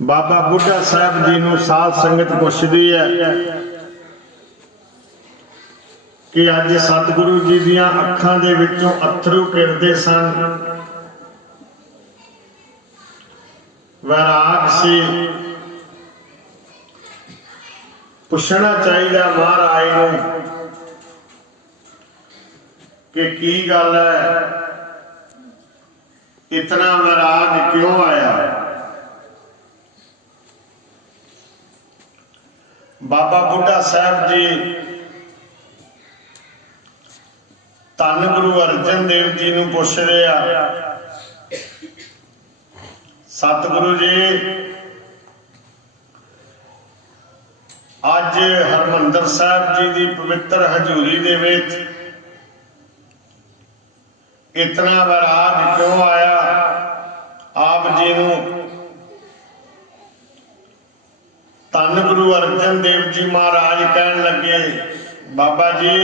बाबा बुढ़ा साहब जी नूं साध संगत पुछदी है कि अज सतगुरु जी दियां अखां दे विचों अथरू गिरदे सन, वैराग सी। पुछना चाहिए महाराज नूं कि की गल है, इतना वैराग क्यों आया। बाबा बुढ़ा साहब जी धन गुरु अर्जन देव जी नूं पुछ रहे आ, सतगुरु जी अज हरमंदर साहब जी की पवित्र हजूरी दे विच इतना वैराग क्यों आया आप जी नूं। धन गुरु अर्जन देव जी महाराज कहन लगे, बाबा जी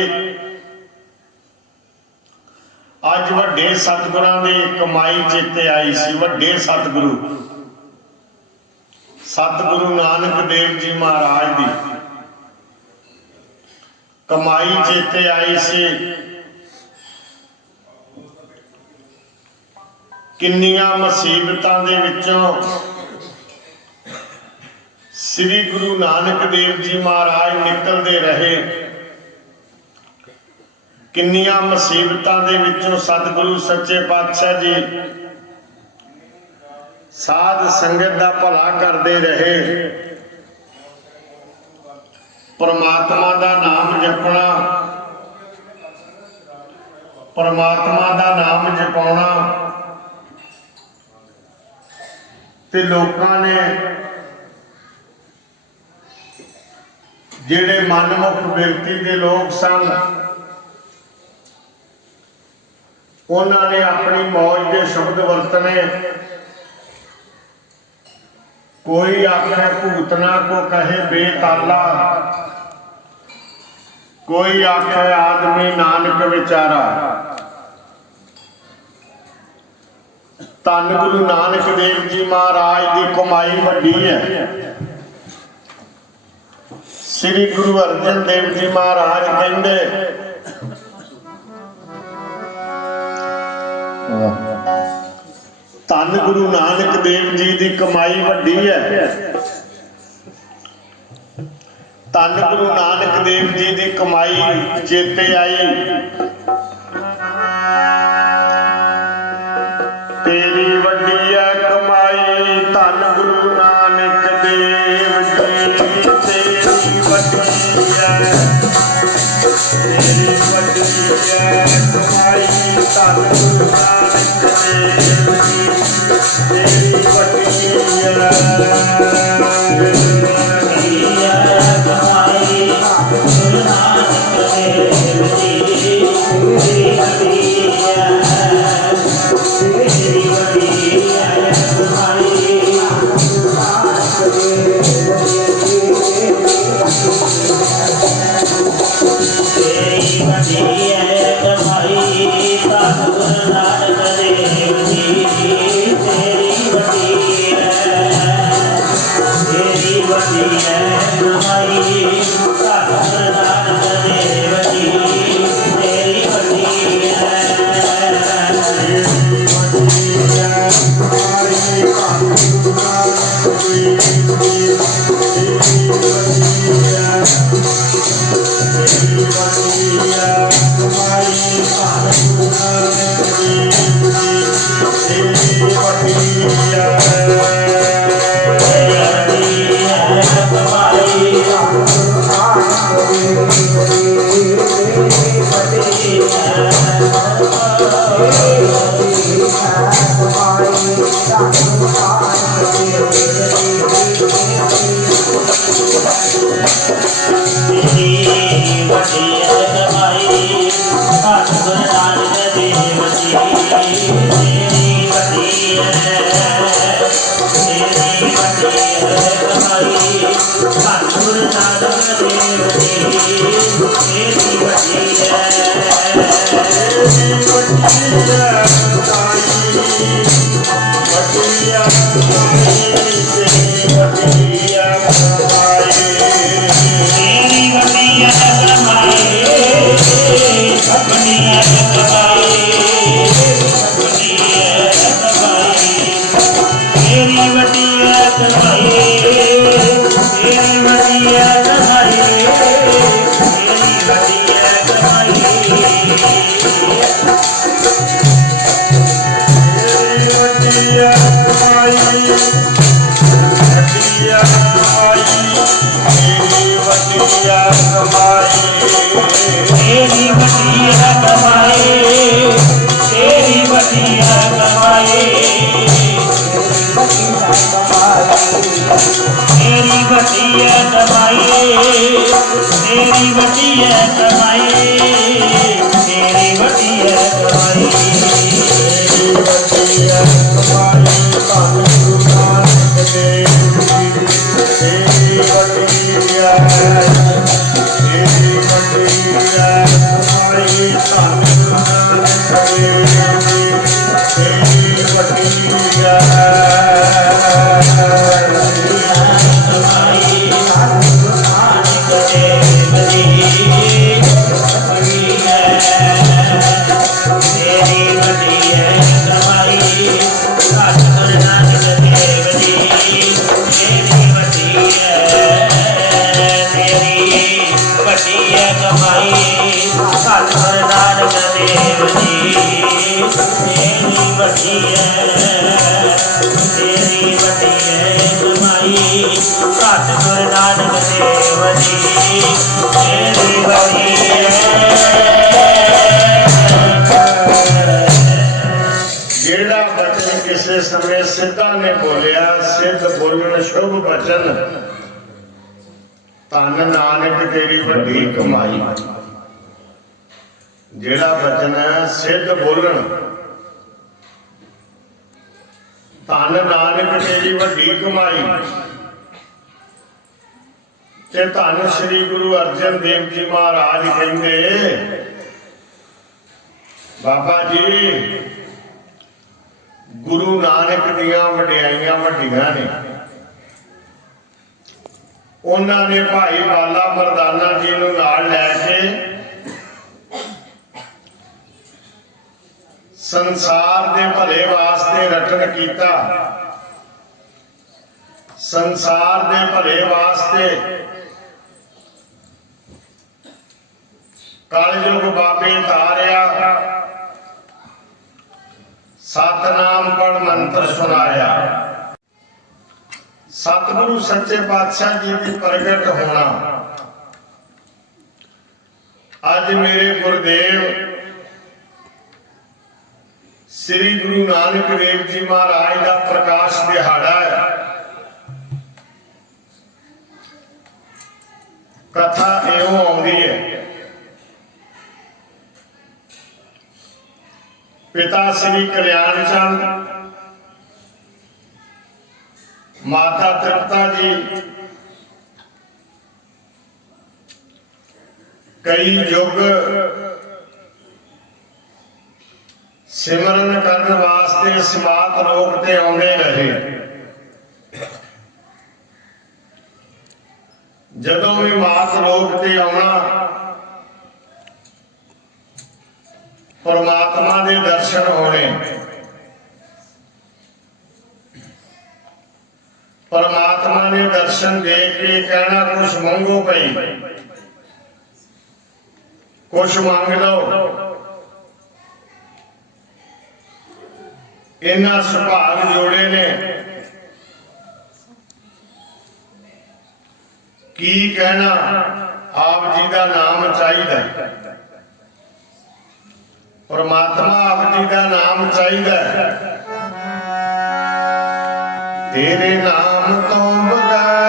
अज वड्डे सतगुरां दी कमाई चेते आई सी। वड्डे सतगुरु सतगुरु नानक देव जी महाराज दी कमाई चेते आई सी। किन्नियां मुसीबतां दे विचों श्री गुरु नानक देव जी महाराज निकलते रहे। किन्नियां मुसीबतां दे विचों सतगुरु सच्चे पातशाह जी साध संगत दा भला करते रहे। परमात्मा दा नाम जपना, परमात्मा दा नाम जपाउणा ते लोकां ने जिहड़े मनमुख व्यक्ति के लोग सन उन्होंने अपनी मौज के शब्द वरतने। कोई आखे भूतना को कहे बेताला, कोई आखे आदमी नानक विचारा। धन गुरु नानक देव जी महाराज की कमाई वड्डी है। श्री गुरु अर्जन देव जी महाराज कहंदे धन गुरु नानक देव जी की कमाई वड्डी है। धन गुरु नानक देव जी की कमाई चेते आई, तेरी वड्डी है कमाई धन गुरु नानक देव जी। तेरी वड्डी है, तेरी वड्डी है कमाई धन गुरु नानक देव जी। तेरी वड्डी है कमाई गुरु नानक देव जी। तेरी वड्डी है, तेरी वड्डी है कमाई गुरु नानक देव जी। तेरी वड्डी है कमाई धन गुरु नानक देव जी। तेरी वड्डी है, तेरी वड्डी है कमाई धन गुरु नानक देव जी। तेरी वड्डी है, तेरी वड्डी है कमाई धन गुरु नानक देव जी। तेरी वड्डी है, तेरी वड्डी है कमाई धन गुरु नानक देव जी। तेरी वड्डी है, तेरी वड्डी है कमाई धन गुरु नानक देव जी। तेरी वड्डी है, तेरी वड्डी है कमाई धन गुरु नानक देव जी। तेरी वड्डी है कमाई धन गुरु नानक देव जी। तेरी वड्डी है, तेरी वड्डी है कमाई धन गुरु नानक देव जी। तेरी वड्डी है, तेरी वड्डी है कमाई वड्डी है कमाई कमाई वटिया कमाई तेरी वटिया कमाई तेरी वटिया कमाए तेरी वटिया कमाए तेरी वटिया कमाए तेरी वटिया कमाए तेरी वटिया कमाए तेरी वटिया कमाई धन गुरु नानक देव जी तेरी वटिया तेरी वटिया कमाई धन गुरु नानक देव जी तेरी वटिया ਜਿਹੜਾ ਬਚਨ ਕਿਸੇ ਸਮੇਂ ਸਿੱਧਾ ਨੇ ਬੋਲਿਆ ਸਿੱਧ ਬੋਲਣ ਸ਼ੁਭ ਬਚਨ ਧੰਨ ਨਾਨਕ ਤੇਰੀ ਵੱਡੀ ਕਮਾਈ ਜਿਹੜਾ ਬਚਨ ਸਿੱਧ ਬੋਲਣ ਧੰਨ ਨਾਨਕ ਤੇਰੀ ਵੱਡੀ ਕਮਾਈ ਤੇ ਧੰਨ ਸ੍ਰੀ ਗੁਰੂ ਅਰਜਨ ਦੇਵ ਜੀ ਮਹਾਰਾਜ ਕਹਿੰਦੇ ਬਾਬਾ ਜੀ ਗੁਰੂ ਨਾਨਕ ਦੀਆਂ ਵਡਿਆਈਆਂ ਵੱਡੀਆਂ ਨੇ ਉਹਨਾਂ ਨੇ ਭਾਈ ਬਾਲਾ ਮਰਦਾਨਾ ਜੀ ਨੂੰ ਨਾਲ ਲੈ ਕੇ ਸੰਸਾਰ ਦੇ ਭਲੇ ਵਾਸਤੇ ਰਟਨ ਕੀਤਾ ਸੰਸਾਰ ਦੇ ਭਲੇ ਵਾਸਤੇ ਕਲਯੁਗ ਬਾਬੇ ਧਾਰਿਆ ਸਤਨਾਮ ਪੜ ਮੰਤਰ ਸੁਨਾਇਆ ਸਤਿਗੁਰੂ ਸੱਚੇ ਪਾਤਸ਼ਾਹ ਜੀ ਦੀ ਪ੍ਰਗਟ ਹੋਣਾ ਅੱਜ ਮੇਰੇ ਗੁਰਦੇਵ ਸ੍ਰੀ ਗੁਰੂ ਨਾਨਕ ਦੇਵ ਜੀ ਮਹਾਰਾਜ ਦਾ ਪ੍ਰਕਾਸ਼ ਦਿਹਾੜਾ ਹੈ ਕਥਾ ਇਹੋ ਆਉਂਦੀ ਹੈ पिता श्री कल्याण चंद माता तृप्ता जी कई युग सिमरन करने वास्ते समात लोक ते आउंदे रहे जदों भी मात लोक ते आउणा परमात्मा के दर्शन होने परमात्मा ने दर्शन दे के कहना कुछ मंगो पई कुछ मांग लो इन्ना सुभाग जोड़े ने की कहना आप जी का नाम चाहिए परमात्मा आप जी का नाम चाहिए तेरे नाम तो बगैर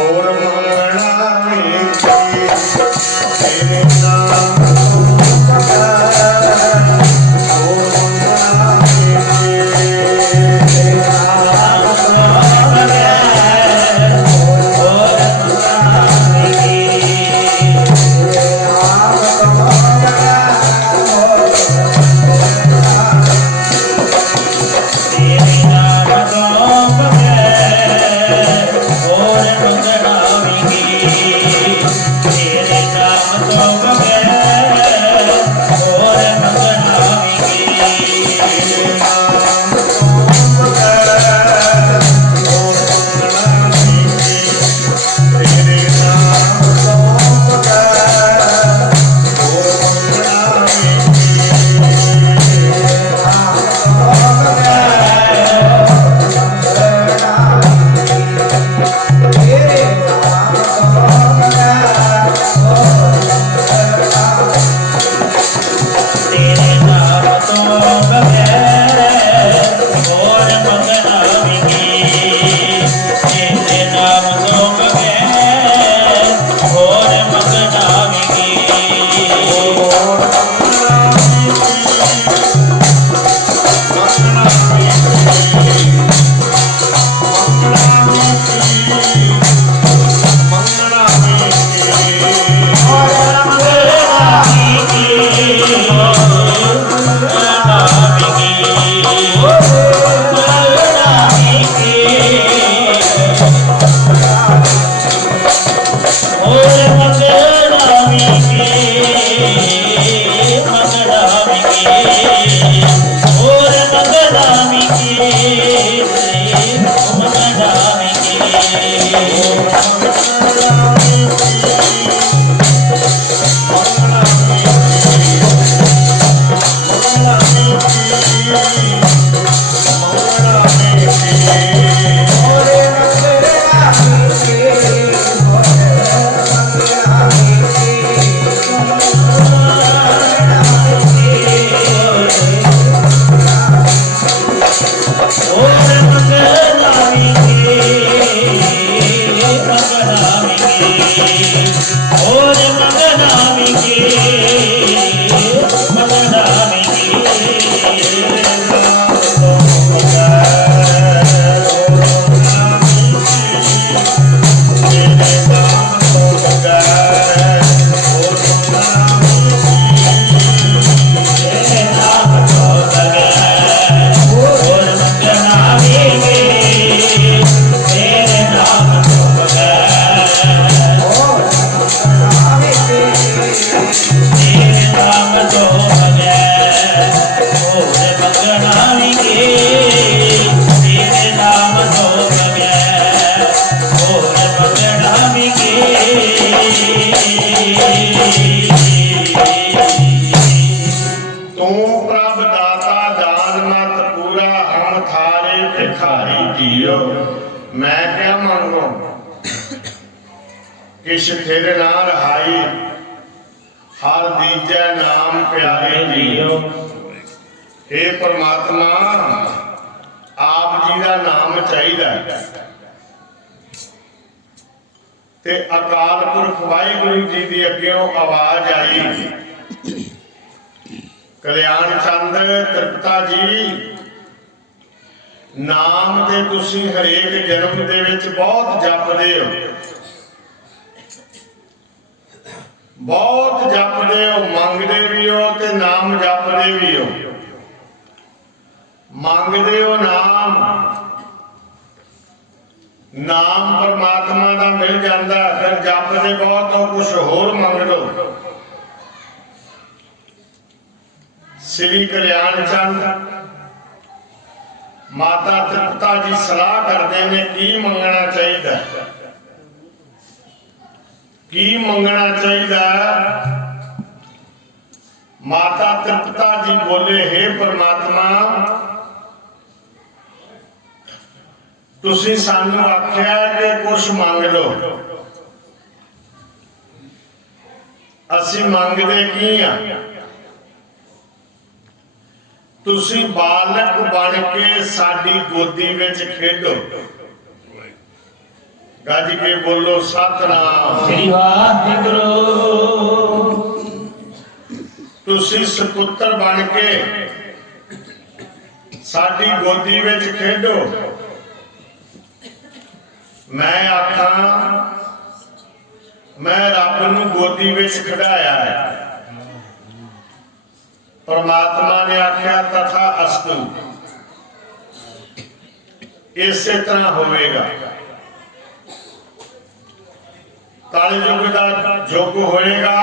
और मंगना नहीं तेरे नाम तो बगैर और मंगना तेरे नाम तो बगैर मैं क्या मांगो किश थिर ना रहाई हर दीजै नाम प्यारे जियो। हे परमात्मा आप जी का नाम चाहिए ते अकाल पुरख वाहिगुरु जी की अग्यों आवाज आई कल्याण चंद त्रिपता जी नाम ते तुसी हरेक जन्म दे विच बहुत जपदे हो, बहुत जपदे हो, मंगदे भी हो ते नाम जपदे भी हो। मंगदे हो नाम, नाम परमात्मा दा मिल जांदा, फिर जपदे बहुत हो कुछ होर मंग लो। श्री कल्याण चंद माता त्रिपता जी सलाह करते हैं की मंगना चाहिए, की मंगना चाहिए। माता त्रिपता जी बोले हे परमात्मा तुसी सानू आख्या कि कुछ मंग लो, असी मंगदे की आ, तुसी बालक बन के साडी गोदी विच खेडो। गज के बोलो सतनाम श्री वाहिगुरु। तुसी सपुत्र बन के साडी गोदी विच खेडो। मैं आखा मैं रब नूं गोदी विच खड़ाया है, परमात्मा ने आख्या तथा अस्तु, इसे तरह होवेगा। कलयुग का युग होएगा,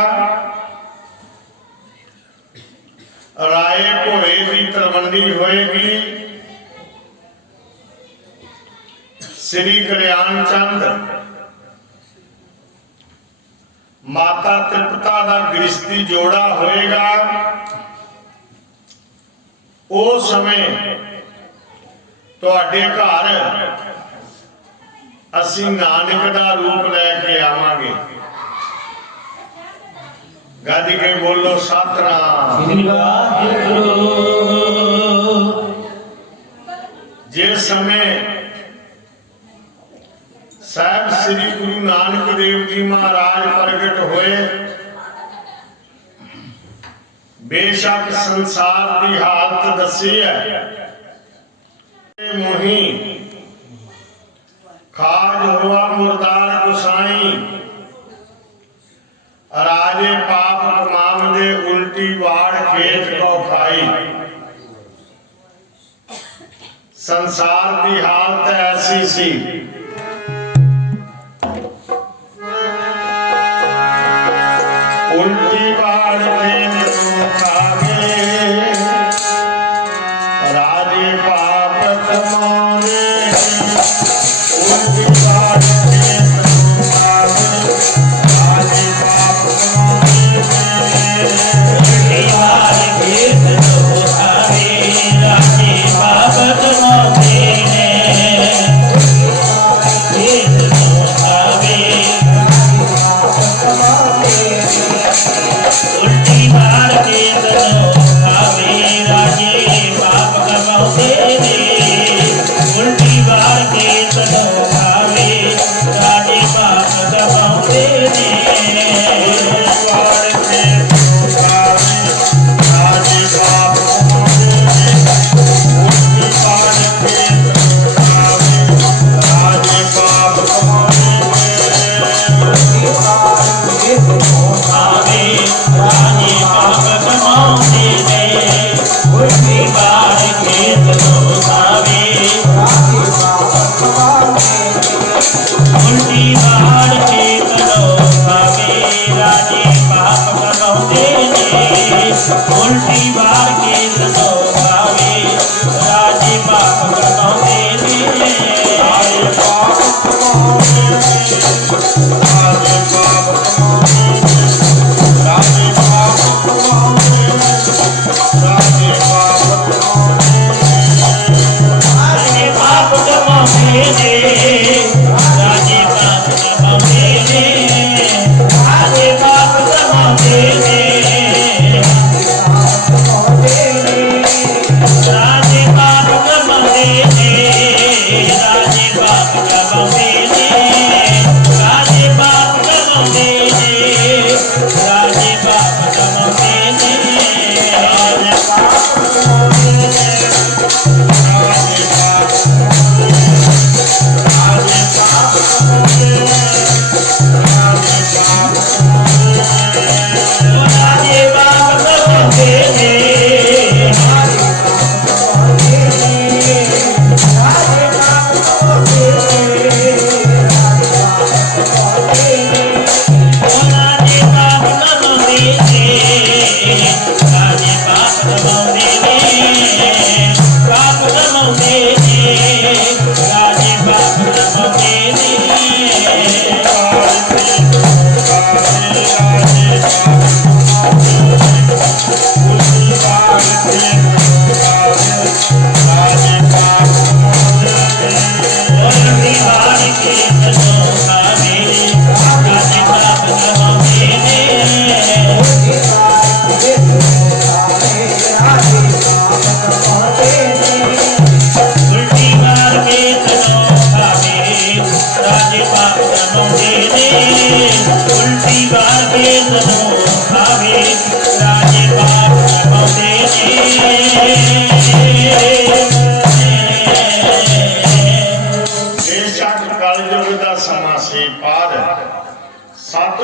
राय घोड़े की तलवंडी होएगी। श्री कल्याण चंद माता त्रिपता का गृहस्थी जोड़ा होएगा। उस समय तुहाडे घर असी नानक का रूप लैके आवांगे। गज के बोलो सतनाम। जिस समय साहब श्री गुरु नानक देव जी महाराज प्रगट होए, बेशक संसार की हालत दसी है। मोही खाज हुआ मुरदार गुसाई, राजे पाप कमाम दे उल्टी वाड़ खेत को खाई। संसार की हालत ऐसी सी, उल्टी वाड़ खेत को खावे, राजे पाप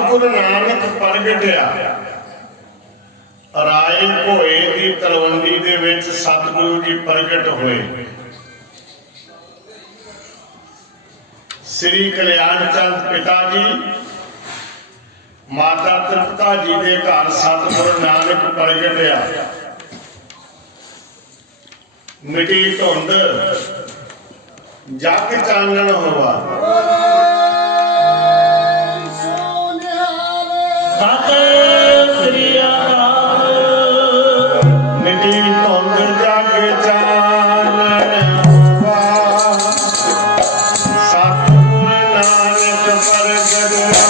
सतगुरु नानक प्रगटिया राय भोए की तलवंडी दे विच सतगुरु जी प्रगट हुए। श्री कल्याण चंद पिता जी माता तृप्ता जी के घर सतगुरु नानक प्रगटिया। मिटी धुंध जग चानण होवा। सत श्री अकाल। मिटी धुंध जग चानण होवा। सतगुरु नानक प्रगटिया।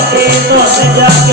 मिटी धुंध जग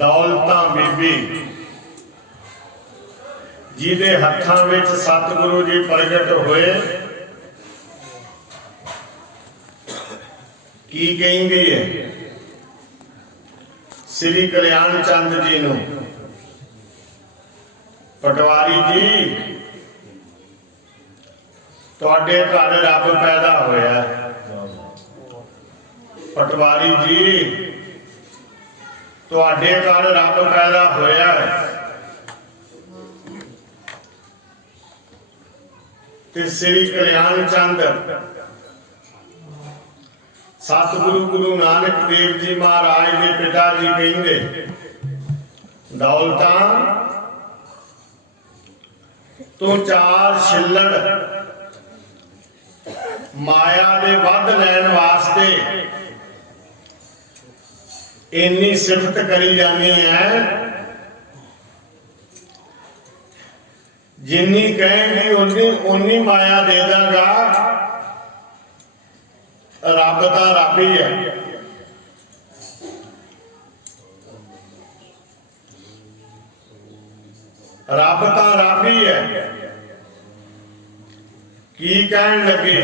दौलतां बीबी जिहदे हत्थां विच सतगुरु जी प्रगट होए की कहिंदी है श्री कल्याण चंद जी नूं, पटवारी जी तुहाडे घर रब पैदा होया। पटवारी जी तुहाडे घर रब पैदा होया है ते श्री कल्याण चंद सतगुरु गुरु नानक देव जी महाराज के पिता जी कहिंदे दौलतां तू चार छिल्लड़ माया दे वध लैण वास्ते इन्नी सिफत करी जानी है, जिन्नी कहेंगी उन्नी उन्नी माया दे दांगा। रब तां रब ही है। रब तां रब ही है। की कहन लगे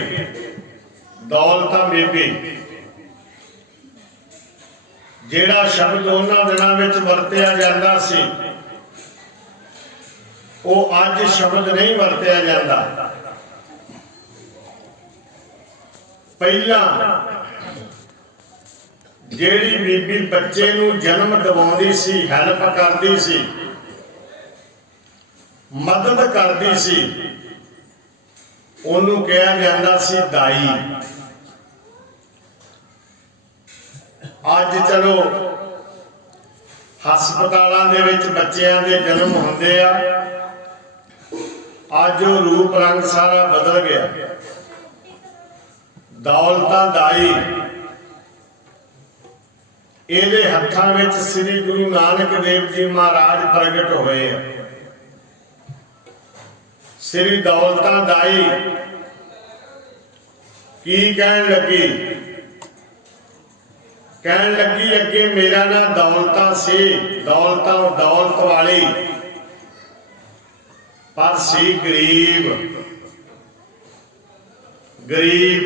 दौलतां बेबी, जेड़ा शब्द उन्हां दिनां विच वरतिया जांदा सी वो अज शब्द नहीं वरतिया जाता। पहला जेड़ी बीबी बच्चे नूं जन्म दिवाउंदी सी, हेल्प करदी सी, मदद करदी सी, ओनू कहा जाता सी दाई। अज चलो हस्पतालों दे विच बच्चियां दे जन्म होंदे आ, अज वो रूप रंग सारा बदल गया। दौलतां दाई इहदे हत्थां विच श्री गुरु नानक देव जी महाराज प्रगट होए। श्री दौलतां दाई की कहन लगी? कहन लगी अगे मेरा ना दौलतां सी, दौलतां दौलत वाली, पर सी गरीब। गरीब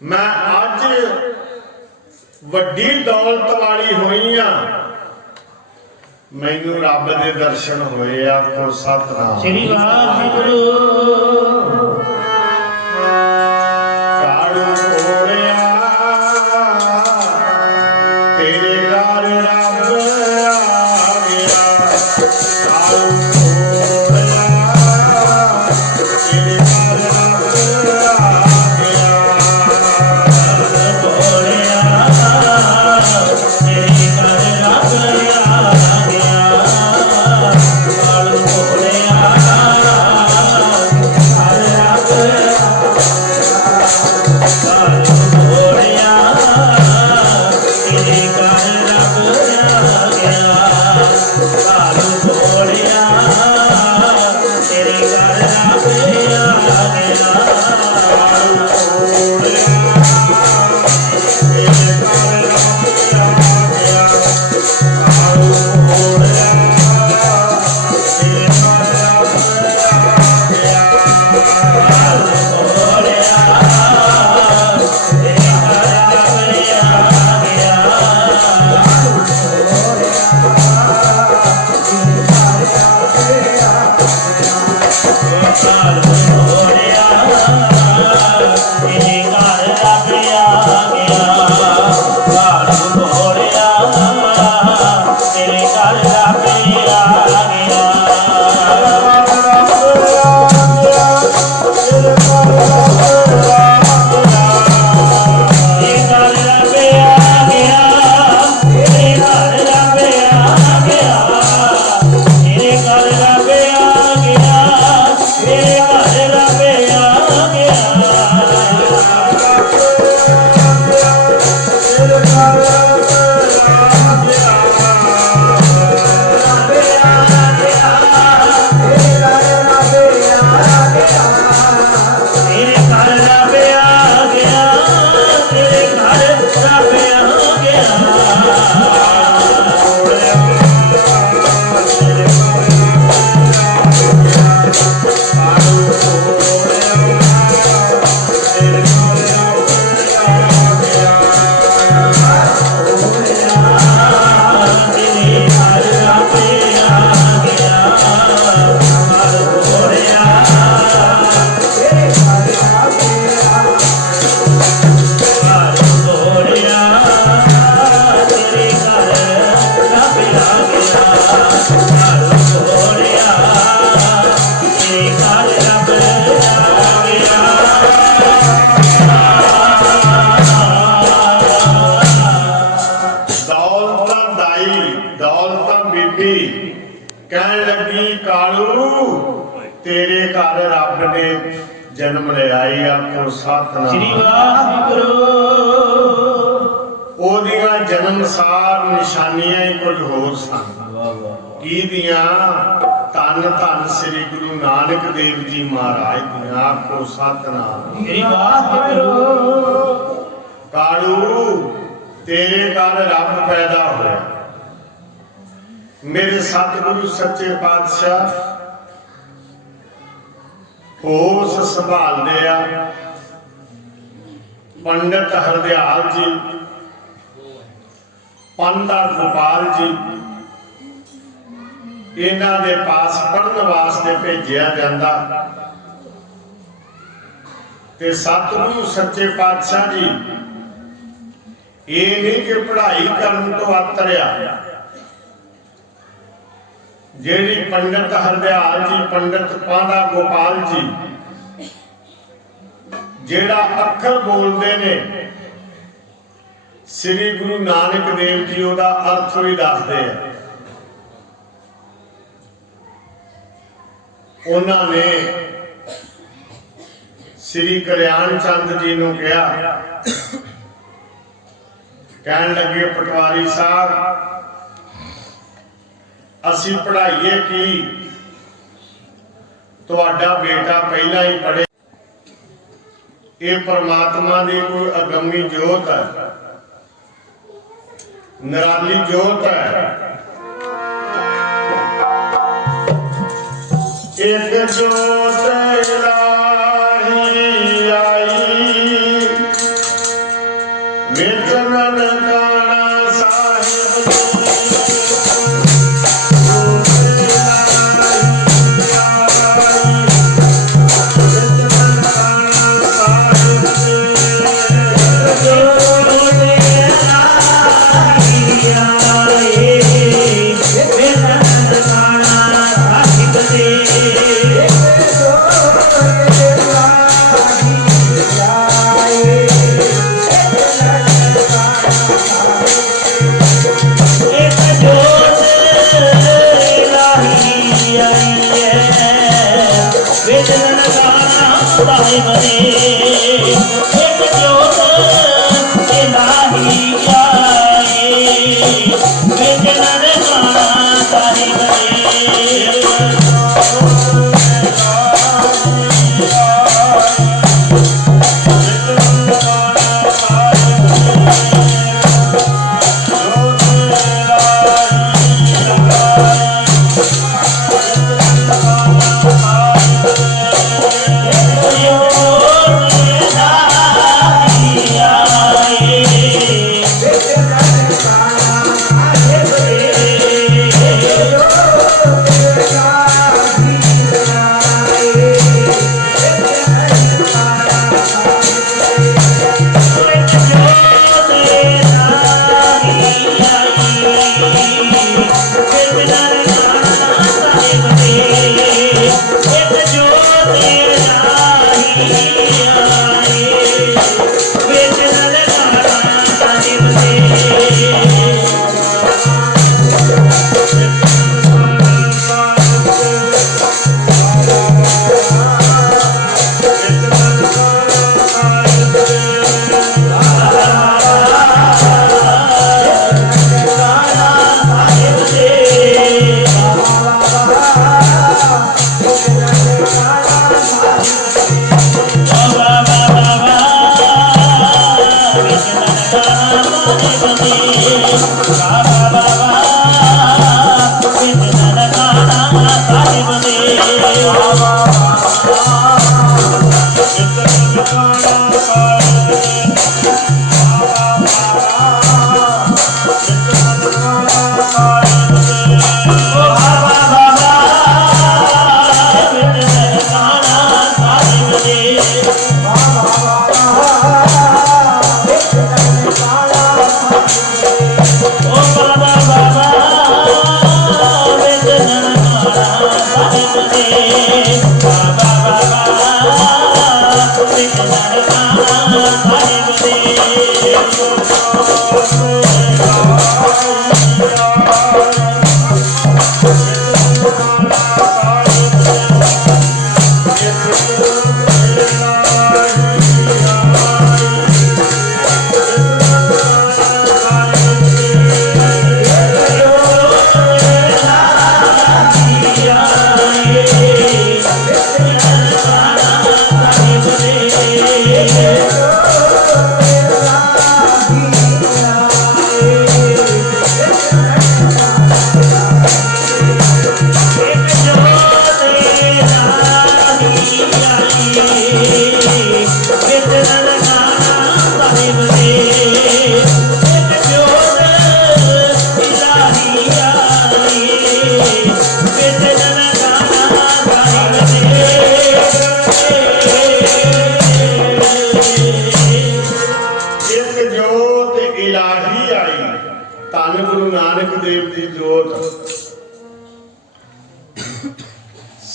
मैं अज वड्डी दौलत वाली हुई हाँ, मैनू रब दे दर्शन होए। आखो सतनाम श्री वाहिगुरु। काड़ू कोड़िया तेरे घर रब आ गया। काड़ू कोड़िया तेरे घर रब आ गया। बोलिया तेरे घर रब आ गया। कालू बोलिया घर रब कालू बोलिया तेरे घर रब आ गया। कालू बोलिया तेरे घर रब आ गया। कालू ਨੇ ਜਨਮ ਲਿਆਈ ਆਖੋ ਸ੍ਰੀ ਸਤਨਾਮ। ਵਾਹਿਗੁਰੂ। ਉਹਦੀਆਂ ਜਨਮ ਸਾਰ ਨਿਸ਼ਾਨੀਆਂ ਹੀ ਕੁਝ ਹੋਰ ਸਨ। ਵਾਹ ਵਾਹ। ਕੀ ਦੀਆਂ? ਧੰਨ ਧੰਨ ਸ੍ਰੀ ਗੁਰੂ ਨਾਨਕ ਦੇਵ ਜੀ ਮਹਾਰਾਜ ਦੀਆਂ ਆਖੋ ਸਤਨਾਮ। ਸ੍ਰੀ ਵਾਹਿਗੁਰੂ। ਕਾਲੂ ਤੇਰੇ ਘਰ ਰੱਬ ਪੈਦਾ ਹੋਇਆ। ਮੇਰੇ ਸਤਿਗੁਰੂ ਸੱਚੇ ਪਾਤਸ਼ਾਹ ਹੋਸ਼ ਸੰਭਾਲਦੇ ਆ। ਪੰਡਤ ਹਰਦਿਆਲ ਜੀ, ਪੰਡਾ ਗੋਪਾਲ ਜੀ, ਇਹਨਾਂ ਦੇ ਪਾਸ ਪੜ੍ਹਨ ਵਾਸਤੇ ਭੇਜਿਆ ਜਾਂਦਾ ਤੇ ਸਤਿਗੁਰੂ ਸੱਚੇ ਪਾਤਸ਼ਾਹ ਜੀ ਇਹ ਨਹੀਂ ਕਿ ਪੜ੍ਹਾਈ ਕਰਨ ਤੋਂ ਆਤਰਿਆ। ਜਿਹੜੀ ਪੰਡਤ ਹਰਦਿਆਲ ਜੀ, ਪੰਡਤ ਪਾਂਡਾ ਗੋਪਾਲ ਜੀ ਜਿਹੜਾ ਅੱਖਰ ਬੋਲਦੇ ਨੇ ਸ੍ਰੀ ਗੁਰੂ ਨਾਨਕ ਦੇਵ ਜੀ ਉਹਦਾ ਅਰਥ ਵੀ ਦੱਸਦੇ ਆ। ਉਹਨਾਂ ਨੇ ਸ੍ਰੀ ਕਲਿਆਣ ਚੰਦ ਜੀ ਨੂੰ ਕਿਹਾ, ਕਹਿਣ ਲੱਗੇ ਪਟਵਾਰੀ ਸਾਹਿਬ ਅਸੀਂ ਪੜ੍ਹਾਈਏ ਕੀ? ਤੁਹਾਡਾ ਬੇਟਾ ਪਹਿਲਾਂ ਹੀ ਪੜ੍ਹੇ। ਇਹ ਪਰਮਾਤਮਾ ਦੀ ਕੋਈ ਅਗੰਮੀ ਜੋਤ ਹੈ, ਨਿਰਾਲੀ ਜੋਤ ਹੈ। ਇੱਕ ਜੋਤ ਇਲਾਹੀ ਆਈ ਵਿੱਚ ਨਨਕਾਣਾ ਸਾਹਿਬ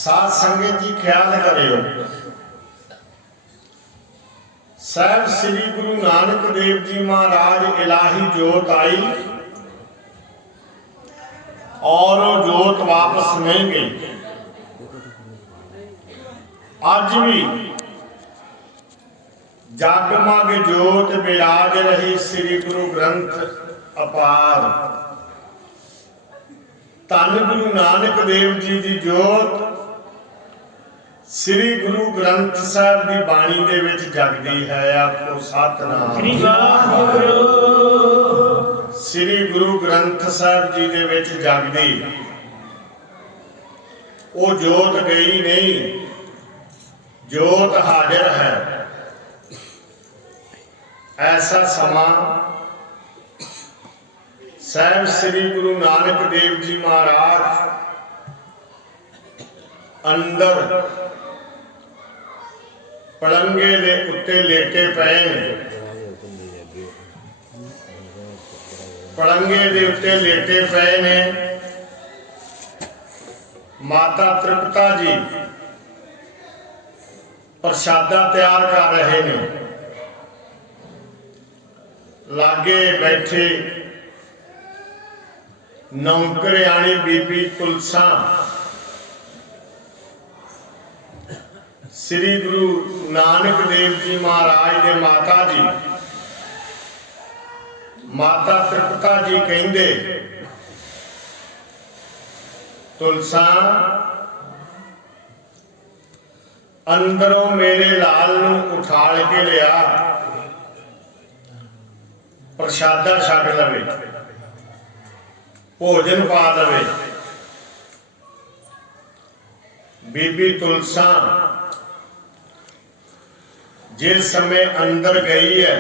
साध संगत जी ख्याल करियो, साहब श्री गुरु नानक देव जी महाराज इलाही जोत आई और वो जोत वापस नहीं गई। आज भी जगमग जोत विराज रही श्री गुरु ग्रंथ अपार। धन गुरु नानक देव जी की जोत श्री गुरु ग्रंथ साहब की बाणी दे विच जगदी है। आखो सतनाम श्री वाहिगुरू। श्री गुरु ग्रंथ साहब जी दे विच जगदी, वो जोत गई नहीं, जोत हाजिर है। ऐसा समा साहब श्री गुरु नानक देव जी महाराज अंदर पलंगे दे उत्ते लेटे पे ने, पलंगे दे उत्ते लेटे पे ने। माता तृप्ता जी प्रसादा तैयार कर रहे ने, लागे बैठे नौकरियाणी बीबी तुलसा श्री गुरु नानक देव जी महाराज के माता जी, माता तृप्ता जी कहंदे, तुलसा अंदरों मेरे लाल नूं उठाल के लिया, प्रसादा छक लवे, भोजन पा लवे। बीबी तुलसा जिस समय अंदर गई है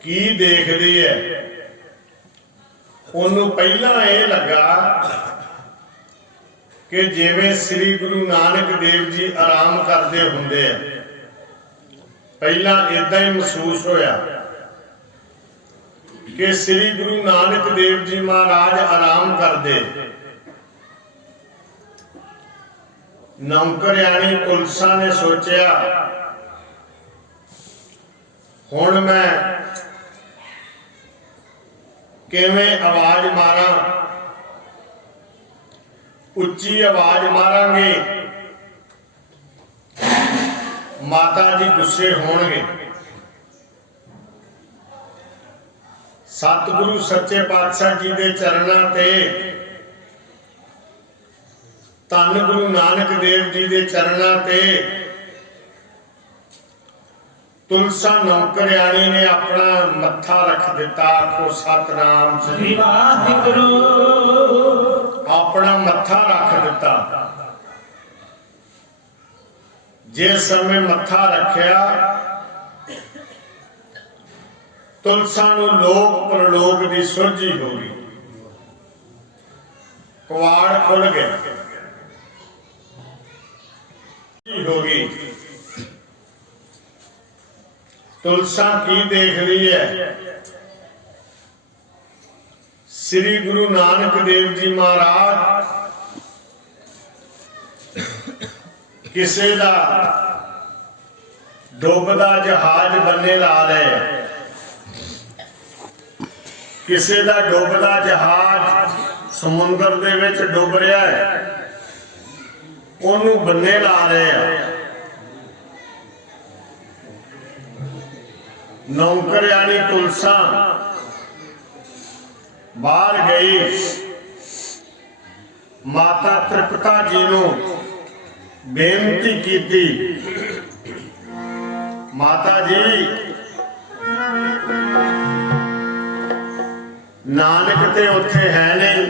की देखदी है, उन्होंने पहला यह लगा कि जिवें श्री गुरु नानक देव जी आराम करते हुंदे हैं। पहला इदा ही महसूस होया कि श्री गुरु नानक देव जी महाराज आराम करते। नौकरियाणी तुलसा ने सोचा, हुण मैं किवें आवाज मारा, उच्ची आवाज मारांगे माता जी गुस्से होणगे। सतगुरु सच्चे पातशाह जी के चरणों ते, धन गुरु नानक देव जी के चरणों ते तुलसा नौकरियाणी ने अपना मत्था रख दिता। आखो सतनाम श्री वाहिगुरू। अपना मत्था रख दिता। जिस समय मत्था रखिया, तुलसा नूं लोक परलोक की सोझी हो गई, कवाड़ खुल गए हो गई। तुलसा की देख रही है, श्री गुरु नानक देव जी महाराज किसी का डुबदा जहाज बन्ने ला रहे, किसी का डुबदा जहाज समुद्र दे विच डुब रहा है, उन्होंने बन्ने ला रहे हैं। नौकरियाणी तुलसा बाहर गई, माता तृप्ता जी नूं बेनती की, माता जी नानक ते उत्थे है नहीं,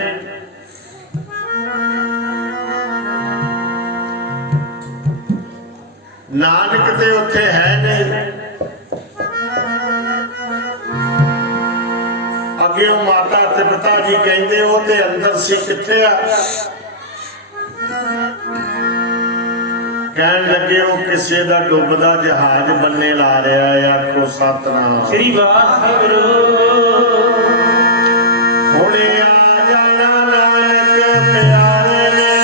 नानक ते उत्थे है नहीं। अगे माता तृप्ता जी कहते वो ते अंदर सी, किथे आ? कहन लगे वो किसी का डुबदा जहाज बन्ने ला रहा है। आखो सतनाम श्री वाहिगुरू। हुणे आ जाना नानक प्यारे ने,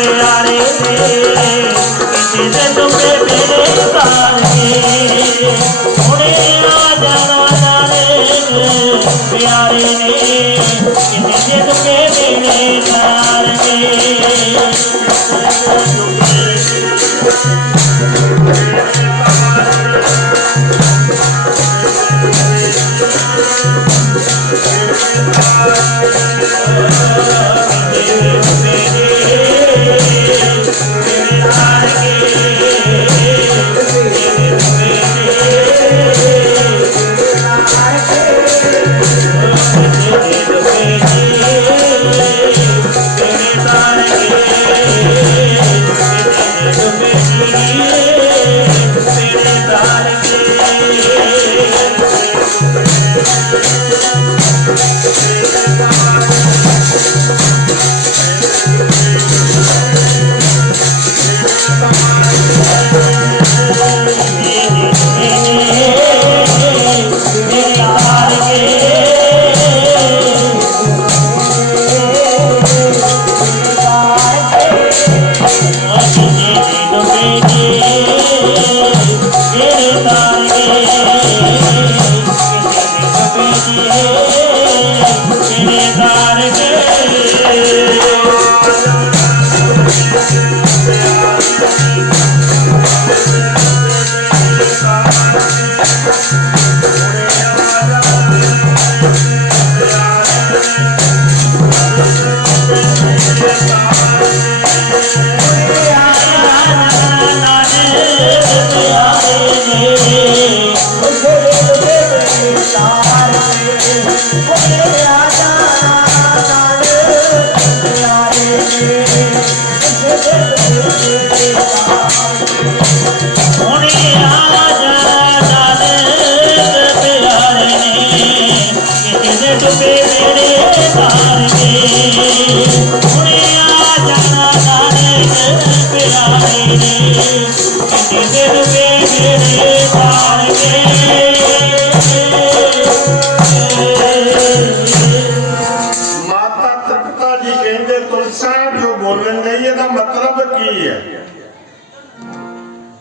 प्यारे किसी तुम्हें मेरे सारे थोड़े आजा प्यारे ने किसी तुम्हें मेरे सारे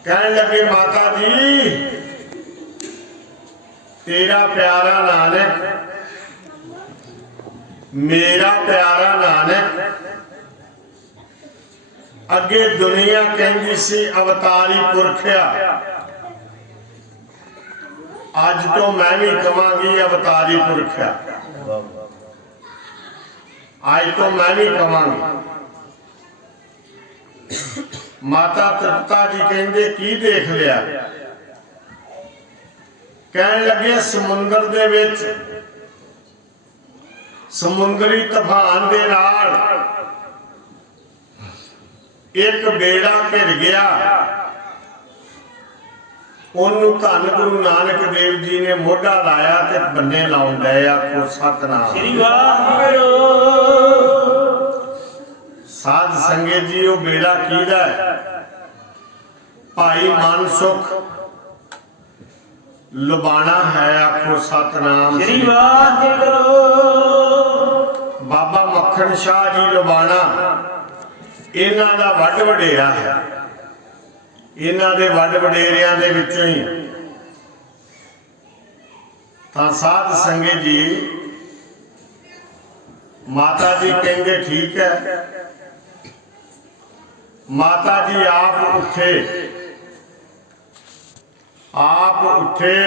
कहने लगे माता जी तेरा प्यारा नानक मेरा प्यारा नानक अगे दुनिया कहती सी अवतारी पुरखिया अज तो मैं भी कहांगी अवतारी पुरखिया आज तो मैं भी कहांगी। माता तृप्ता जी कहते की देख लिया कहने लगे समुंदर दे विच समुंदरी तूफान दे नाल एक बेड़ा घिर गया ओनू धन गुरु नानक देव जी ने मोढ़ा लाया ते बन्ने लाउण लए आखो सतनाम श्री वाहिगुरू। साध संगत जी वो बेड़ा कीदा है भाई मानसुख लुबाना है आखो सतनाम श्री वाहिगुरू। बाबा मक्खन शाह जी लुबाना इन्हां दा वड वडेरा है इन्हां दे वड वडेरियां दे विचों ही तां साध संगत जी माता जी कहेंगे ठीक है। माता जी आप उठे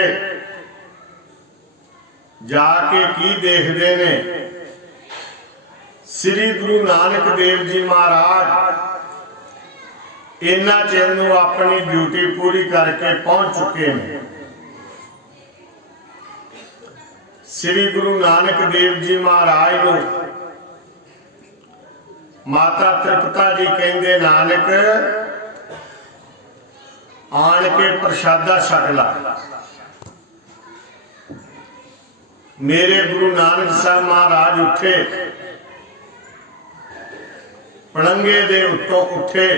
जाके की देखते ने श्री गुरु नानक देव जी महाराज इन्ना चिर नूं अपनी ड्यूटी पूरी करके पहुंच चुके हैं। श्री गुरु नानक देव जी महाराज नूं माता तृप्ता जी कहते नानक आन के प्रसादा छक ला। मेरे गुरु नानक साहब महाराज उठे, पलंगे दे उत्तों उठे,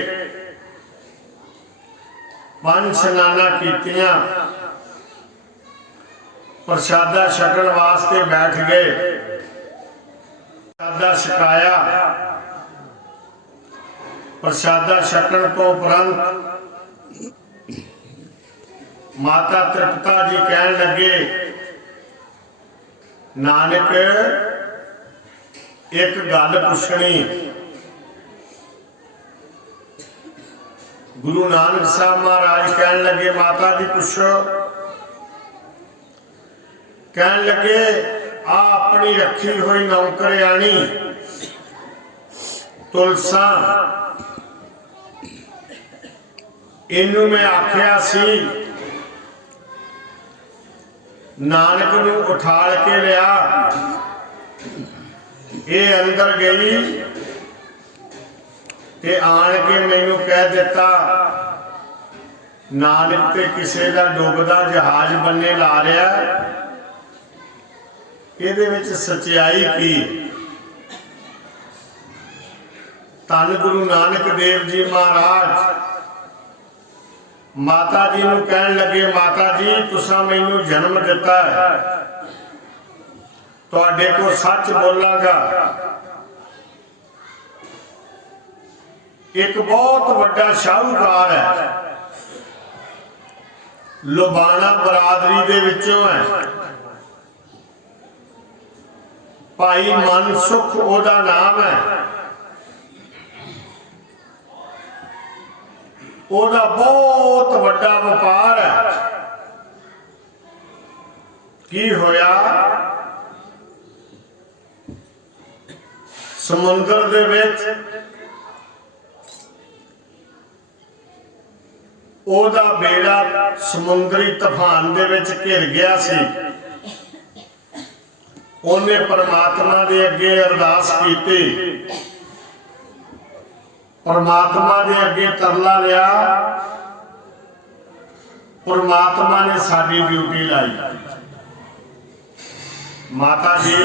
पंज स्नाना कीतियां, प्रसादा छकण वास्ते बैठ गए। प्रसादा छकाया। प्रसादा छकण तो उपरंत माता तृप्ता जी कहन लगे नानक एक गल पुछनी। गुरु नानक साहब महाराज कहन लगे माता जी पुछो। कहन लगे आ अपनी रखी हुई नौकरियाणी तुलसा इनू मैं आख्या सी नानक नू उठाल के लिया। ये अंदर गई ते आन के मैनू कह दिता नानक ते किसी का डुबदा जहाज बन्ने ला रहा। इहदे विच सच्चाई की? धन गुरु नानक देव जी महाराज माता जी नू कहन लगे माता जी तुसा मैनू जन्म दिता है, तुहाडे को सच बोलांगा। एक बहुत बड़ा शाहूकार है, लुबाना बरादरी दे विचों है। भाई मनसुख ओदा नाम है। ओदा बहुत बड़ा व्यापार है। की होया समुंदर दे विच ओदा बेड़ा समुंदरी तूफान दे विच घिर गया सी। ओने परमात्मा दे अगे अरदास कीती, परमात्मा दे अगे तरला लिया। परमात्मा ने साडी ड्यूटी लाई। माता जी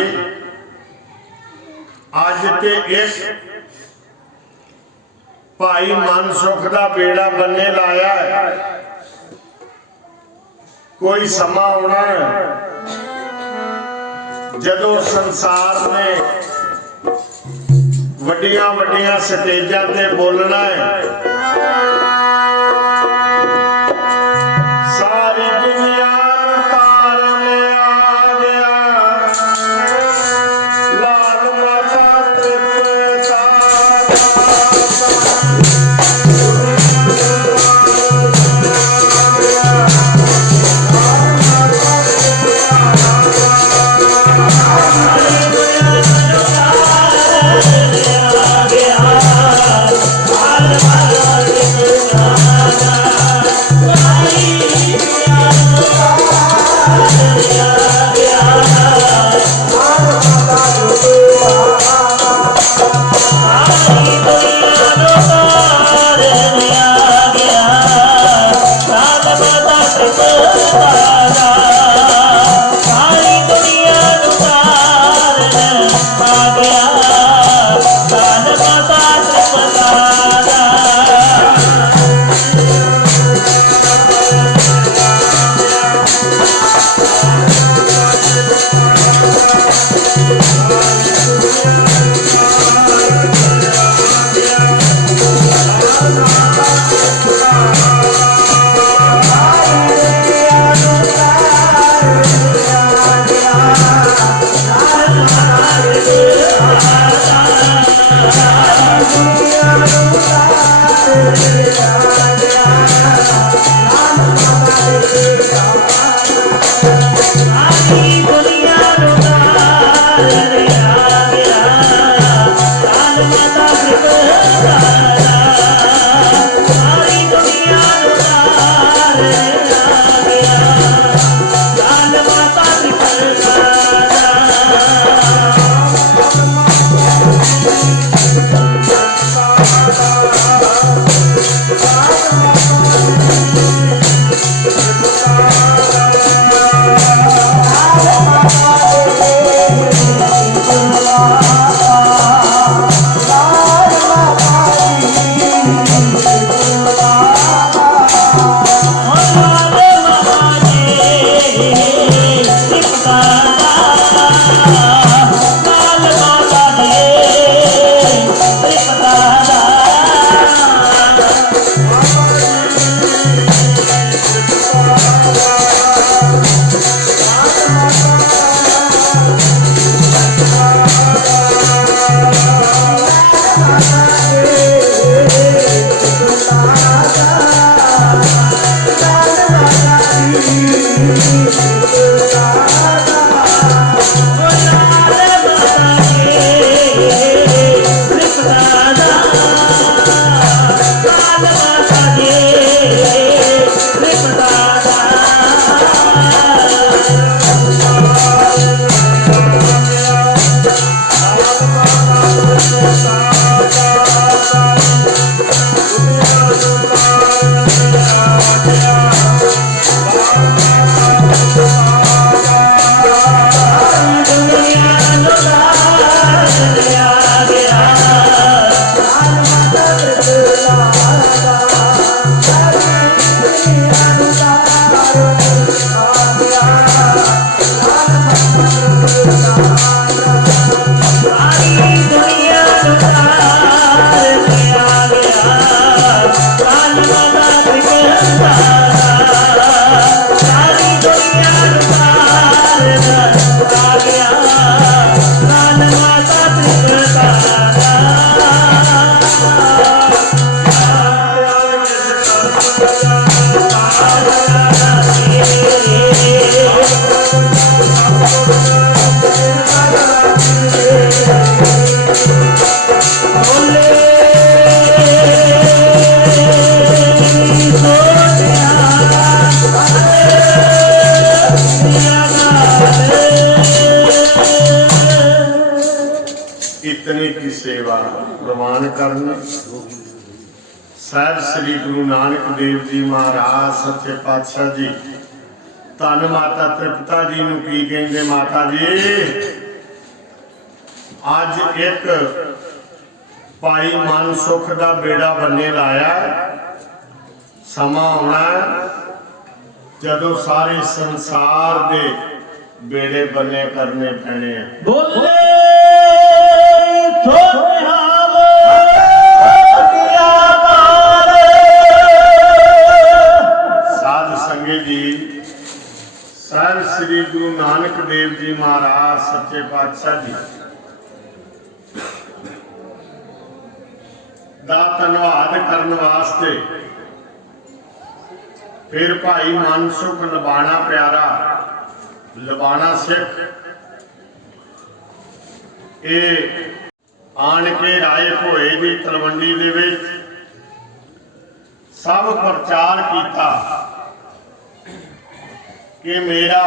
अज ते एक भाई मनसुख दा बेड़ा बन्ने लाया है। कोई समा आना जदों संसार में वड्डियां वड्डियां स्टेजां ते बोलना है। सारी दुनिया तारने आ गया लाल माता तृप्ता। इतनी की सेवा प्रवान करनी। साहिब श्री गुरु नानक देव जी महाराज सच्चे पातशाह जी धन माता तृप्ता जी नूं की कहिंदे, माता जी अज एक भाई मन सुख दा बेड़ा बन्ने लाया, समा आउणा जदों सारे संसार दे बेड़े बन्ने करने पैने हैं। बोले साध संगत जी, साहिब श्री गुरु नानक देव जी महाराज सच्चे पातशाह जी दा धन्नवाद करने वास्ते फिर भाई मनसुख लबाना प्यारा लबाना सिख ये आन के राय होए दी तलवंडी दे विच सब प्रचार किया कि मेरा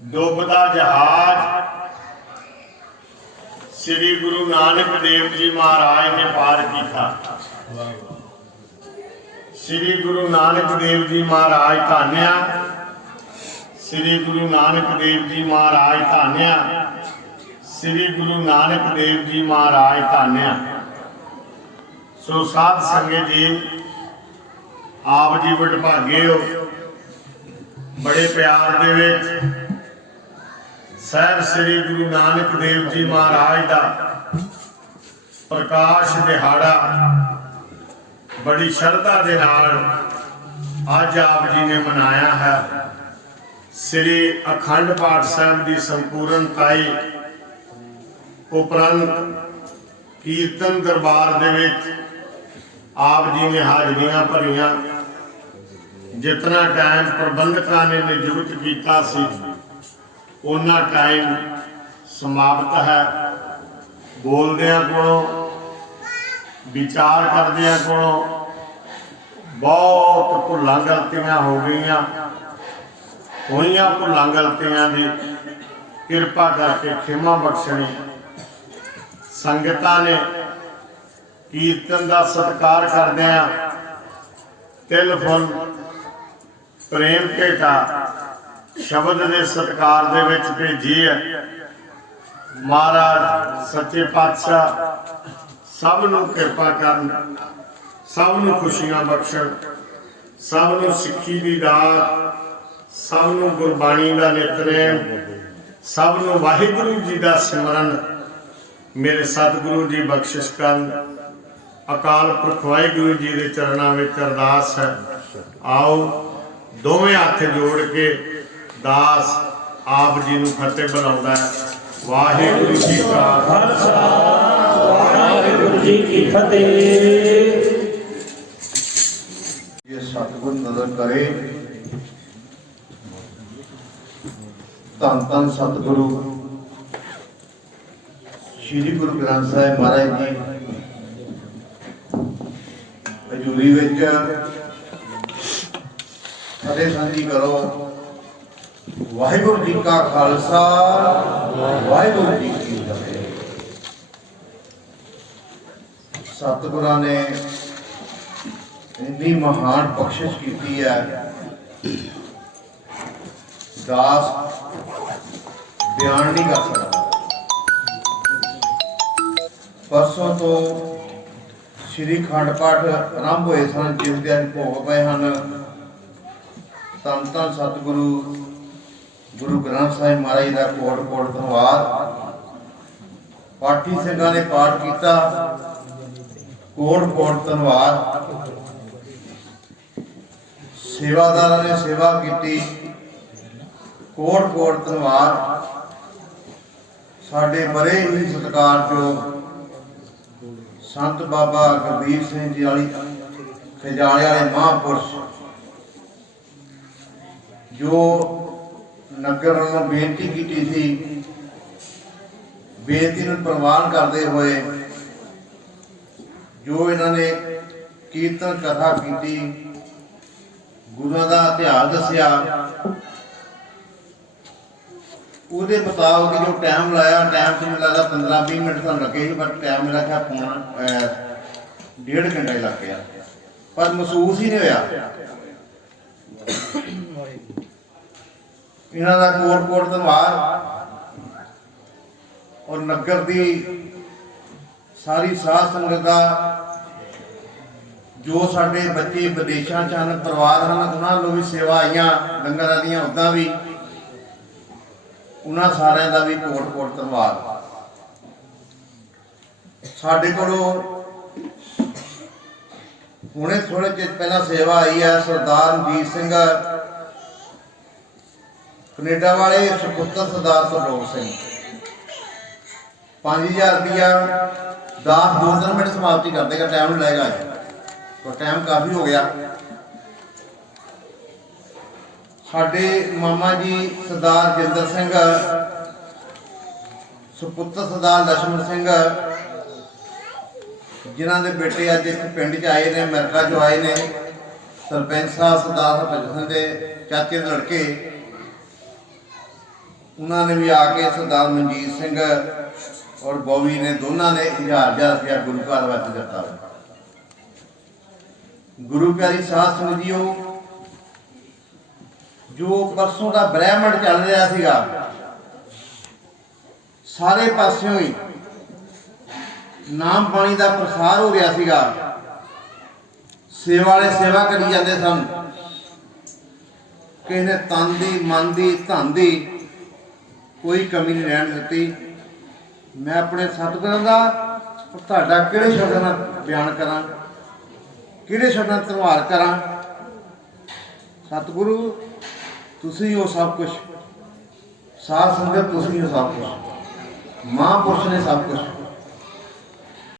डुबदा जहाज श्री गुरु नानक देव जी महाराज ने पार किया। श्री गुरु नानक देव जी महाराज धान्या, श्री गुरु नानक देव जी महाराज धान्या, श्री गुरु नानक देव जी महाराज धान्या। सो साध संगत जी, आप जी वडभागे हो, बड़े प्यार दे विच साहिब श्री गुरु नानक देव जी महाराज दा प्रकाश दिहाड़ा बड़ी श्रद्धा दे नाल अज आप जी ने मनाया है। श्री अखंड पाठ साहिब की संपूर्णताई उपरंत कीर्तन दरबार दे विच आप जी ने हाजरियां भरियां। जितना टाइम प्रबंधकों ने नियुक्त किया सी उन्ना टाइम समाप्त है। बोलदियां कोलों विचार करदियां कोलों बहुत भुलां गलतियां हो गईयां। होईयां भुलां गलतियां दी किरपा करके खिमा बख्शणी। संगतां ने कीर्तन का सत्कार करदियां तिल फुल प्रेम भेटा शब्द के सत्कार दे विच भेजी है। महाराज सच्चे पातशाह सब नूं किरपा करन, सब नूं खुशियां बख्शण, सब नूं सिक्खी दी दात, सब नूं गुरबाणी दा नितनेम, सब नूं वाहिगुरू जी दा सिमरन मेरे सतगुरु जी बख्शिश करन। अकाल पुरख वाहिगुरू जी के चरणों में अरदास है। आओ दोवें हाथ जोड़ के दास आप जी नूं फतेह बुलाउंदा है। वाहिगुरू जी का खालसा, वाहिगुरू जी की फतेह। ये सतगुर नजर करे, धन धन सतगुरु श्री गुरु ग्रंथ साहिब महाराज जी हजूरी विच फतेह सांझी करो। वाहिगुरू जी का खालसा, वाहिगुरू जी की फतेह। ਸਤਿਗੁਰਾਂ ਨੇ ਇੰਨੀ ਮਹਾਨ ਬਖਸ਼ਿਸ਼ ਕੀਤੀ ਹੈ, ਦਾਸ ਬਿਆਨ ਨਹੀਂ ਕਰ ਸਕਦਾ। ਪਰਸੋਂ ਤੋਂ ਸ੍ਰੀ ਅਖੰਡ ਪਾਠ ਆਰੰਭ ਹੋਏ ਸਨ, ਜਿਸ ਦੇ ਅੱਜ ਭੋਗ ਪਏ ਹਨ। ਧੰਨ ਧੰਨ ਸਤਿਗੁਰੂ ਗੁਰੂ ਗ੍ਰੰਥ ਸਾਹਿਬ ਮਹਾਰਾਜ ਦਾ ਕੋਟ ਕੋਟ ਧੰਨਵਾਦ। ਪਾਠੀ ਸਿੰਘਾਂ ਨੇ ਪਾਠ ਕੀਤਾ, ਕੋਟ ਕੋਟ ਧੰਨਵਾਦ। ਸੇਵਾਦਾਰਾਂ ਨੇ ਸੇਵਾ ਕੀਤੀ, ਕੋਟ ਕੋਟ ਧੰਨਵਾਦ। ਸਾਡੇ ਬੜੇ ਹੀ ਸਤਿਕਾਰਯੋਗ ਸੰਤ ਬਾਬਾ ਗੁਰਦੀਪ ਸਿੰਘ ਜੀ ਵਾਲੀ ਖਜਾਲੇ ਵਾਲੇ ਮਹਾਂਪੁਰਸ਼, ਜੋ ਨਗਰ ਨੂੰ ਬੇਨਤੀ ਕੀਤੀ ਸੀ, ਬੇਨਤੀ ਨੂੰ ਪ੍ਰਵਾਨ ਕਰਦੇ ਹੋਏ ਜੋ ਇਹਨਾਂ ਨੇ ਕੀਰਤਨ ਕਥਾ ਕੀਤੀ, ਗੁਰੂਆਂ ਦਾ ਇਤਿਹਾਸ ਦੱਸਿਆ, ਉਹਦੇ ਮੁਤਾਬਕ ਜੋ ਟਾਈਮ ਲਾਇਆ, ਟਾਈਮ ਤੇ ਮੈਨੂੰ ਲੱਗਦਾ 15-20 ਮਿੰਟ ਸਾਨੂੰ ਲੱਗੇ ਸੀ, ਪਰ ਟਾਈਮ ਮੇਰਾ ਕਿਹਾ ਪੌਣਾ 1.5 ਘੰਟਾ ਹੀ ਲੱਗ ਗਿਆ, ਪਰ ਮਹਿਸੂਸ ਹੀ ਨਹੀਂ ਹੋਇਆ। ਇਹਨਾਂ ਦਾ ਕੋਟ ਕੋਟ ਧੰਨਵਾਦ। ਔਰ ਨਗਰ ਦੀ ਸਾਰੀ ਸਾਧ ਸੰਗਤ ਦਾ, ਜੋ ਸਾਡੇ ਬੱਚੇ ਵਿਦੇਸ਼ਾਂ 'ਚ ਹਨ, ਪਰਿਵਾਰ ਹਨ, ਉਹਨਾਂ ਨੂੰ ਵੀ ਸੇਵਾ ਆਈਆਂ ਲੰਗਰਾਂ ਦੀਆਂ, ਉੱਦਾਂ ਵੀ ਉਹਨਾਂ ਸਾਰਿਆਂ ਦਾ ਵੀ ਕੋਟ ਕੋਟ ਧੰਨਵਾਦ। ਸਾਡੇ ਕੋਲੋਂ ਹੁਣੇ ਥੋੜੇ ਚਿਰ ਪਹਿਲਾਂ ਸੇਵਾ ਆਈ ਹੈ, ਸਰਦਾਰ ਮਨਜੀਤ ਸਿੰਘ ਕੈਨੇਡਾ ਵਾਲੇ, ਸੁਪੁੱਤਰ ਸਰਦਾਰ ਸਰਜੋਤ ਸਿੰਘ, 5000 ਰੁਪਇਆ 2-3 ਮਿੰਟ ਸਮਾਪਤੀ ਕਰ ਦੇਗਾ, ਟਾਈਮ ਨਹੀਂ ਲੱਗੇਗਾ ਅੱਜ, ਪਰ ਟਾਈਮ ਕਾਫੀ ਹੋ ਗਿਆ। ਸਾਡੇ ਮਾਮਾ ਜੀ ਸਰਦਾਰ ਜਿੰਦਰ ਸਿੰਘ, ਸੁਪੁੱਤਰ ਸਰਦਾਰ ਲక్ష్మణ ਸਿੰਘ, ਜਿਨ੍ਹਾਂ ਦੇ ਬੇਟੇ ਅੱਜ ਇੱਕ ਪਿੰਡ 'ਚ ਆਏ ਨੇ, ਅਮਰੀਕਾ 'ਚੋਂ ਆਏ ਨੇ, ਸਰਪੰਚ ਸਾਹਿਬ ਸਰਦਾਰ ਹਰਭਜਨ ਸਿੰਘ ਦੇ ਚਾਚੇ ਦੇ ਲੜਕੇ, ਉਹਨਾਂ ਨੇ ਵੀ ਆ ਕੇ ਸਰਦਾਰ ਮਨਜੀਤ ਸਿੰਘ ਔਰ ਬੋਵੀ ਨੇ ਦੋਨਾਂ ਨੇ 1000 ਰੁਪਇਆ ਗੁਰੂ ਘਰ ਵਾਸਤੇ ਦਿੱਤਾ। ਗੁਰੂ ਪਿਆਰੀ ਸਾਧ ਸੰਗਤ ਜੀਓ, ਜੋ ਪਰਸੋਂ ਦਾ ਬ੍ਰਹਿਮੰਡ ਚੱਲ ਰਿਹਾ ਸੀਗਾ, ਸਾਰੇ ਪਾਸਿਓਂ ਹੀ ਨਾਮ ਬਾਣੀ ਦਾ ਪ੍ਰਸਾਰ ਹੋ ਰਿਹਾ ਸੀਗਾ, ਸੇਵਾ ਵਾਲੇ ਸੇਵਾ ਕਰੀ ਜਾਂਦੇ ਸਨ, ਕਿਸੇ ਨੇ ਤਨ ਦੀ, ਮਨ ਦੀ, ਧਨ ਦੀ ਕੋਈ ਕਮੀ ਨਹੀਂ ਰਹਿਣ ਦਿੱਤੀ। ਮੈਂ ਆਪਣੇ ਸਤਿਗੁਰਾਂ ਦਾ ਤੁਹਾਡਾ ਕਿਹੜੇ ਸ਼ਬਦਾਂ ਨਾਲ ਬਿਆਨ ਕਰਾਂ, ਕਿਹੜੇ ਸ਼ਬਦਾਂ ਨਾਲ ਧੰਨਵਾਦ ਕਰਾਂ। ਸਤਿਗੁਰੂ ਤੁਸੀਂ ਹੋ ਸਭ ਕੁਛ, ਸਾਧ ਸੰਗਤ ਤੁਸੀਂ ਹੋ ਸਭ ਕੁਛ, ਮਹਾਂਪੁਰਸ਼ ਨੇ ਸਭ ਕੁਛ।